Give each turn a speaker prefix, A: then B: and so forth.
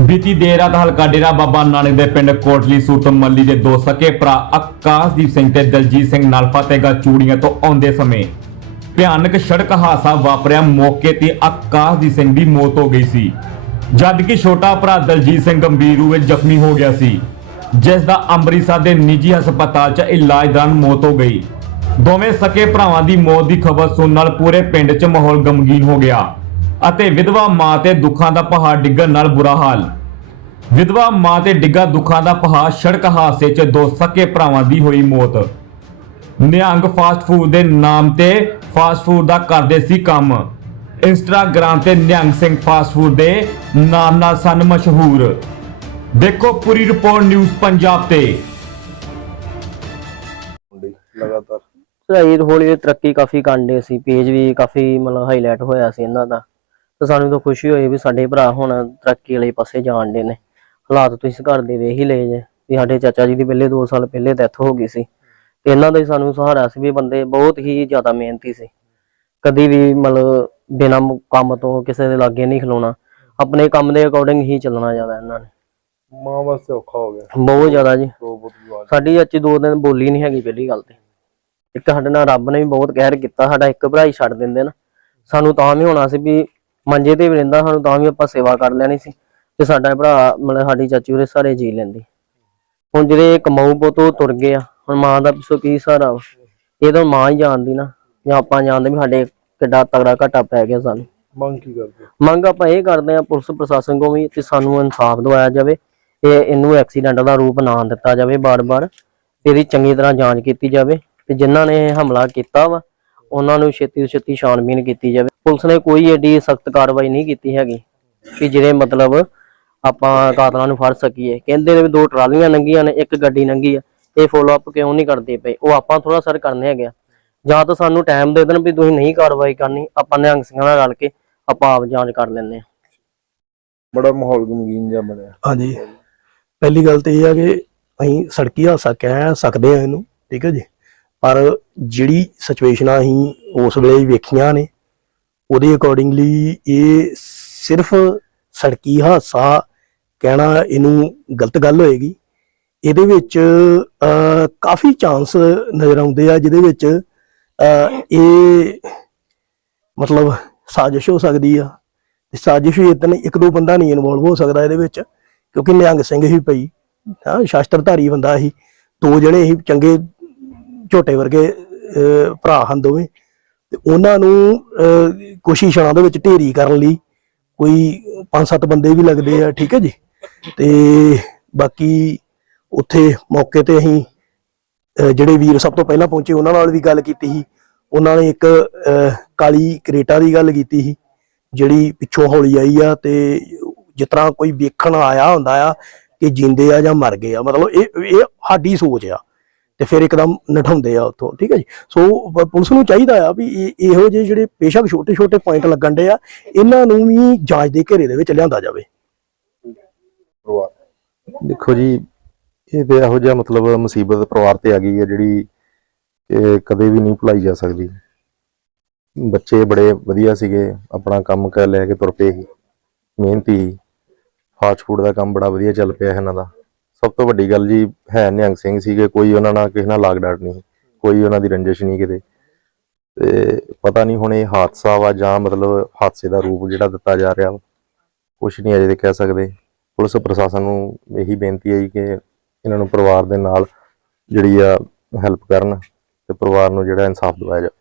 A: ਬੀਤੀ ਦੇਰ ਰਾਤ ਹਲਕਾ ਡੇਰਾ ਬਾਬਾ ਨਾਨਕ ਦੇ ਪਿੰਡ ਕੋਟਲੀ ਸੂਤ ਮੱਲੀ ਦੇ ਦੋ ਸਕੇ ਭਰਾ ਆਕਾਸ਼ਦੀਪ ਸਿੰਘ ਤੇ ਦਲਜੀਤ ਸਿੰਘ ਨਾਲ ਫਤਿਹਗੜ੍ਹ ਚੂੜੀਆਂ ਤੋਂ ਆਉਂਦੇ ਸਮੇਂ ਭਿਆਨਕ ਸੜਕ ਹਾਦਸਾ ਵਾਪਰਿਆ। ਮੌਕੇ ਤੇ ਆਕਾਸ਼ਦੀਪ ਸਿੰਘ ਦੀ ਮੌਤ ਹੋ ਗਈ ਸੀ। ਜਦ ਕਿ ਛੋਟਾ ਭਰਾ ਦਲਜੀਤ ਸਿੰਘ ਗੰਭੀਰ ਰੂਪ ਵਿੱਚ ਜ਼ਖਮੀ ਹੋ ਗਿਆ ਸੀ, ਜਿਸ ਦਾ ਅੰਮ੍ਰਿਤਸਰ ਦੇ ਨਿੱਜੀ ਹਸਪਤਾਲ 'ਚ ਇਲਾਜ ਦੌਰਾਨ ਮੌਤ ਹੋ ਗਈ। ਦੋਵੇਂ ਸਕੇ ਭਰਾਵਾਂ ਦੀ ਮੌਤ ਦੀ ਖਬਰ ਸੁਣਨ ਨਾਲ ਪੂਰੇ ਪਿੰਡ 'ਚ ਮਾਹੌਲ ਗਮਗੀਨ ਹੋ ਗਿਆ। ਅਤੇ ਵਿਧਵਾ ਮਾਂ ਤੇ ਦੁੱਖਾਂ ਦਾ ਪਹਾੜ ਡਿੱਗਣ ਨਾਲ ਬੁਰਾ ਹਾਲ। ਵਿਧਵਾ ਮਾਂ ਤੇ ਡਿੱਗਾ ਦੁੱਖਾਂ ਦਾ ਪਹਾੜ ਸੜਕ ਹਾਦਸੇ 'ਚ ਦੋ ਸਕੇ ਭਰਾਵਾਂ ਦੀ ਹੋਈ ਮੌਤ। ਨਿਹੰਗ ਫਾਸਟ ਫੂਡ ਦੇ ਨਾਮ ਤੇ ਫਾਸਟ ਫੂਡ ਦਾ ਕਰਦੇ ਸੀ ਕੰਮ। ਇੰਸਟਾਗ੍ਰਾਮ ਤੇ ਨਿਹੰਗ ਸਿੰਘ ਫਾਸਟ ਫੂਡ ਦੇ ਨਾਮ ਨਾਲ ਸਨ ਮਸ਼ਹੂਰ। ਦੇਖੋ ਪੂਰੀ ਰਿਪੋਰਟ ਨਿਊਜ਼ ਪੰਜਾਬ ਤੇ।
B: ਹੁੰਦੀ ਲਗਾਤਾਰ
C: ਚੜਾਈ ਹੌਲੀ ਤਰੱਕੀ ਕਾਫੀ ਕਾਂਡੇ ਸੀ। ਪੇਜ ਵੀ ਕਾਫੀ ਮਤਲਬ ਹਾਈਲਾਈਟ ਹੋਇਆ ਸੀ ਇਹਨਾਂ ਦਾ। ਤੇ ਸਾਨੂੰ ਤਾਂ ਖੁਸ਼ੀ ਹੋਈ ਵੀ ਸਾਡੇ ਭਰਾ ਹੁਣ ਤਰੱਕੀ ਵਾਲੇ ਪਾਸੇ ਜਾਣ ਦੇ ਨੇ। ਹਾਲਾਤ ਤੁਸੀਂ ਘਰ ਦੇ ਵੇਖ ਹੀ ਲਏ ਜੇ ਵੀ ਸਾਡੇ ਚਾਚਾ ਜੀ ਦੀ ਪਹਿਲੇ 2 ਸਾਲ ਪਹਿਲੇ ਡੈਥ ਹੋ ਗਈ ਸੀ। ਤੇ ਇਹਨਾਂ ਦਾ ਹੀ ਸਾਨੂੰ ਸਹਾਰਾ ਸੀ ਵੀ ਬੰਦੇ ਬਹੁਤ ਹੀ ਜ਼ਿਆਦਾ ਮਿਹਨਤੀ ਸੀ। ਕਦੀ ਵੀ ਮਤਲਬ ਬਿਨਾਂ ਕੰਮ ਤੋਂ ਕਿਸੇ ਦੇ ਲਾਗੇ ਨਹੀਂ ਖਲੋਣਾ। ਆਪਣੇ ਕੰਮ ਦੇ ਅਕੋਰਡਿੰਗ ਹੀ ਚੱਲਣਾ ਜ਼ਿਆਦਾ ਇਹਨਾਂ ਨੇ।
B: ਮਾਂ ਵਾਸਤੇ ਔਖਾ ਹੋ ਗਿਆ।
C: ਬਹੁਤ ਜ਼ਿਆਦਾ ਜੀ। ਸਾਡੀ ਅੱਜ ਦੋ ਦਿਨ ਬੋਲੀ ਨਹੀਂ ਹੈਗੀ ਪਹਿਲੀ ਗੱਲ ਤੇ। ਇੱਕ ਸਾਡੇ ਨਾਲ ਰੱਬ ਨੇ ਵੀ ਬਹੁਤ ਕਹਿਰ ਕੀਤਾ ਸਾਡਾ ਇੱਕ ਭਰਾ ਹੀ ਛੱਡ ਦਿੰਦੇ ਨਾ। ਸਾਨੂੰ ਤਾਂ ਵੀ ਹੋਣਾ ਸੀ ਵੀ ਮੰਜੇ ਤੇ ਵੀ ਰਹਿੰਦਾ ਸਾਨੂੰ ਤਾਂ ਵੀ ਆਪਾਂ ਸੇਵਾ ਕਰ ਲੈਣੀ ਸੀ ਤੇ ਸਾਡਾ ਭਰਾ ਮਤਲਬ ਸਾਡੀ ਚਾਚੀ ਉਹਦੇ ਸਾਰੇ ਜੀ ਲੈਂਦੀ। ਹੁਣ ਜਿਹੜੇ ਕਮਾਊ ਪੁੱਤ ਤੁਰ ਗਏ ਆ ਹੁਣ ਮਾਂ ਦਾ ਪਿੱਛੋਂ ਕੀ ਸਹਾਰਾ ਵਾ? ਇਹ ਤਾਂ ਮਾਂ ਹੀ ਜਾਣਦੀ ਨਾ ਜਾਂ ਆਪਾਂ ਜਾਣਦੇ ਵੀ ਸਾਡੇ ਕਿੱਡਾ ਤਗੜਾ ਘਾਟਾ ਪੈ ਗਿਆ ਸਾਨੂੰ।
B: ਮੰਗ ਕੀ ਕਰਦੇ
C: ਮੰਗ ਆਪਾਂ ਇਹ ਕਰਦੇ ਆ ਪੁਲਿਸ ਪ੍ਰਸ਼ਾਸਨ ਕੋਲ ਵੀ ਤੇ ਸਾਨੂੰ ਇਨਸਾਫ ਦਿਵਾਇਆ ਜਾਵੇ ਤੇ ਇਹਨੂੰ ਐਕਸੀਡੈਂਟ ਦਾ ਰੂਪ ਨਾ ਦਿੱਤਾ ਜਾਵੇ ਬਾਰ-ਬਾਰ ਇਹਦੀ ਚੰਗੀ ਤਰ੍ਹਾਂ ਜਾਂਚ ਕੀਤੀ ਜਾਵੇ ਤੇ ਜਿਨ੍ਹਾਂ ਨੇ ਇਹ ਹਮਲਾ ਕੀਤਾ ਵਾ ਉਹਨਾਂ ਨੂੰ ਛੇਤੀ ਤੋਂ ਛੇਤੀ ਛਾਣਬੀਨ ਕੀਤੀ ਜਾਵੇ। ਪੁਲਿਸ ਨੇ ਕੋਈ ਏਡੀ ਸਖਤ ਕਾਰਵਾਈ ਨਹੀਂ ਕੀਤੀ ਹੈਗੀ ਕਿ ਜਿਹੜੇ ਮਤਲਬ ਆਪਾਂ ਕਾਤਲਾਂ ਨੂੰ ਫੜ ਸਕੀਏ। ਕਹਿੰਦੇ ਨੇ ਵੀ ਦੋ ਟਰਾਲੀਆਂ ਲੰਘੀਆਂ ਨੇ ਇੱਕ ਗੱਡੀ ਲੰਘੀ ਆ। ਇਹ ਫੋਲੋ ਅਪ ਕਿਉਂ ਨਹੀਂ ਕਰਦੇ ਪਏ? ਉਹ ਆਪਾਂ ਥੋੜਾ ਸਰ ਕਰਨੇ ਹੈਗੇ ਆ। ਜਾਂ ਤਾਂ ਸਾਨੂੰ ਟਾਈਮ ਦੇ ਦੇਣ ਵੀ ਤੁਸੀਂ ਨਹੀਂ ਕਾਰਵਾਈ ਕਰਨੀ ਆਪਾਂ ਨਿਹੰਗ ਸਿੰਘਾਂ ਨਾਲ ਰਲ ਕੇ ਆਪਾਂ ਆਪ ਜਾਂਚ ਕਰ ਲੈਂਦੇ ਹਾਂ
B: ਬੜਾ ਮਾਹੌਲ ਗਮਗੀਨ ਜਿਹਾ ਬਣਿਆ।
D: ਹਾਂਜੀ। ਪਹਿਲੀ ਗੱਲ ਤੇ ਇਹ ਆ ਕਿ ਅਸੀਂ ਸੜਕੀ ਹਾਦਸਾ ਕਹਿ ਸਕਦੇ ਆ ਇਹਨੂੰ ਠੀਕ ਹੈ ਜੀ। ਪਰ ਜਿਹੜੀ ਸਿਚੁਏਸ਼ਨਾਂ ਅਸੀਂ ਉਸ ਵੇਲੇ ਵੇਖੀਆਂ ਨੇ ਉਹਦੇ ਅਕੋਰਡਿੰਗਲੀ ਇਹ ਸਿਰਫ ਸੜਕੀ ਹਾਦਸਾ ਕਹਿਣਾ ਇਹਨੂੰ ਗਲਤ ਗੱਲ ਹੋਏਗੀ। ਇਹਦੇ ਵਿੱਚ ਕਾਫੀ ਚਾਂਸ ਨਜ਼ਰ ਆਉਂਦੇ ਆ, ਜਿਹਦੇ ਵਿੱਚ ਇਹ ਮਤਲਬ ਸਾਜ਼ਿਸ਼ ਹੋ ਸਕਦੀ ਆ। ਤੇ ਸਾਜ਼ਿਸ਼ ਵੀ ਇਤਨ, ਇੱਕ ਦੋ ਬੰਦਾ ਨਹੀਂ ਇਨਵੋਲਵ ਹੋ ਸਕਦਾ ਇਹਦੇ ਵਿੱਚ, ਕਿਉਂਕਿ ਨਿਹੰਗ ਸਿੰਘ ਹੀ ਪਈ, ਹਾਂ, ਸ਼ਾਸਤਰਧਾਰੀ ਬੰਦਾ ਸੀ। ਦੋ ਜਣੇ ਹੀ ਚੰਗੇ ਝੋਟੇ ਵਰਗੇ ਭਰਾ ਹਨ ਦੋਵੇਂ। ਤੇ ਉਹਨਾਂ ਨੂੰ ਅਹ, ਕੋਸ਼ਿਸ਼ਾਂ ਦੇ ਵਿੱਚ ਢੇਰੀ ਕਰਨ ਲਈ ਕੋਈ ਪੰਜ ਸੱਤ ਬੰਦੇ ਵੀ ਲੱਗਦੇ ਆ ਠੀਕ ਹੈ ਜੀ? ਤੇ ਬਾਕੀ ਉੱਥੇ ਮੌਕੇ ਤੇ ਅਸੀਂ ਜਿਹੜੇ ਵੀਰ ਸਭ ਤੋਂ ਪਹਿਲਾਂ ਪਹੁੰਚੇ ਉਹਨਾਂ ਨਾਲ ਵੀ ਗੱਲ ਕੀਤੀ ਸੀ। ਉਹਨਾਂ ਨੇ ਇੱਕ ਅਹ, ਕਾਲੀ ਕਰੇਟਾ ਦੀ ਗੱਲ ਕੀਤੀ ਸੀ ਜਿਹੜੀ ਪਿੱਛੋਂ ਹੌਲੀ ਆਈ ਆ ਤੇ ਜਿਸ ਤਰ੍ਹਾਂ ਕੋਈ ਵੇਖਣ ਆਇਆ ਹੁੰਦਾ ਆ ਕਿ ਜਿੰਦੇ ਆ ਜਾਂ ਮਰ ਗਏ ਆ ਮਤਲਬ ਇਹ ਇਹ ਸਾਡੀ ਸੋਚ ਆ। ਤੇ ਫਿਰ ਇੱਕਦਮ ਨਠਾਉਂਦੇ ਆ ਉੱਥੋਂ, ਠੀਕ ਹੈ ਜੀ? ਸੋ ਪੁਲਿਸ ਨੂੰ ਚਾਹੀਦਾ ਆ ਵੀ ਇਹੋ ਜਿਹੇ ਜਿਹੜੇ ਬੇਸ਼ੱਕ ਛੋਟੇ ਛੋਟੇ ਪੁਆਇੰਟ ਲੱਗਣ ਦੇ ਆ, ਇਹਨਾਂ ਨੂੰ ਵੀ ਜਾਂਚ ਦੇ ਘੇਰੇ ਦੇ ਵਿੱਚ ਲਿਆਂਦਾ ਜਾਵੇ।
E: ਦੇਖੋ ਜੀ, ਇਹ ਤੇ ਇਹੋ ਜਿਹਾ ਮਤਲਬ ਮੁਸੀਬਤ ਪਰਿਵਾਰ ਤੇ ਆ ਗਈ ਹੈ ਜਿਹੜੀ ਕਦੇ ਵੀ ਨਹੀਂ ਭੁਲਾਈ ਜਾ ਸਕਦੀ। ਬੱਚੇ ਬੜੇ ਵਧੀਆ ਸੀਗੇ, ਆਪਣਾ ਕੰਮ ਕਰ ਲੈ ਕੇ ਤੁਰ ਪਏ ਸੀ। ਮਿਹਨਤੀ ਸੀ ਫਾਸਟ ਫੂਡ ਦਾ ਕੰਮ ਬੜਾ ਵਧੀਆ ਚੱਲ ਪਿਆ ਇਹਨਾਂ ਦਾ। ਸਭ ਤੋਂ ਵੱਡੀ ਗੱਲ ਜੀ ਹੈ ਨਿਹੰਗ ਸਿੰਘ ਸੀਗੇ, ਕੋਈ ਉਹਨਾਂ ਨਾਲ ਕਿਸੇ ਨਾਲ ਲਾਗ ਡਾਟ ਨਹੀਂ, ਕੋਈ ਉਹਨਾਂ ਦੀ ਰੰਜਿਸ਼ ਨਹੀਂ ਕਿਤੇ। ਤੇ ਪਤਾ ਨਹੀਂ ਹੁਣ ਇਹ ਹਾਦਸਾ ਵਾ ਜਾਂ ਮਤਲਬ ਹਾਦਸੇ ਦਾ ਰੂਪ ਜਿਹੜਾ ਦਿੱਤਾ ਜਾ ਰਿਹਾ ਵਾ, ਕੁਛ ਨਹੀਂ ਅਜੇ ਤੇ ਕਹਿ ਸਕਦੇ। ਪੁਲਿਸ ਪ੍ਰਸ਼ਾਸਨ ਨੂੰ ਇਹੀ ਬੇਨਤੀ ਹੈ ਜੀ ਕਿ ਇਹਨਾਂ ਨੂੰ ਪਰਿਵਾਰ ਦੇ ਨਾਲ ਜਿਹੜੀ ਆ ਹੈਲਪ ਕਰਨ ਤੇ ਪਰਿਵਾਰ ਨੂੰ ਜਿਹੜਾ ਇਨਸਾਫ ਦਿਵਾਇਆ ਜਾਵੇ।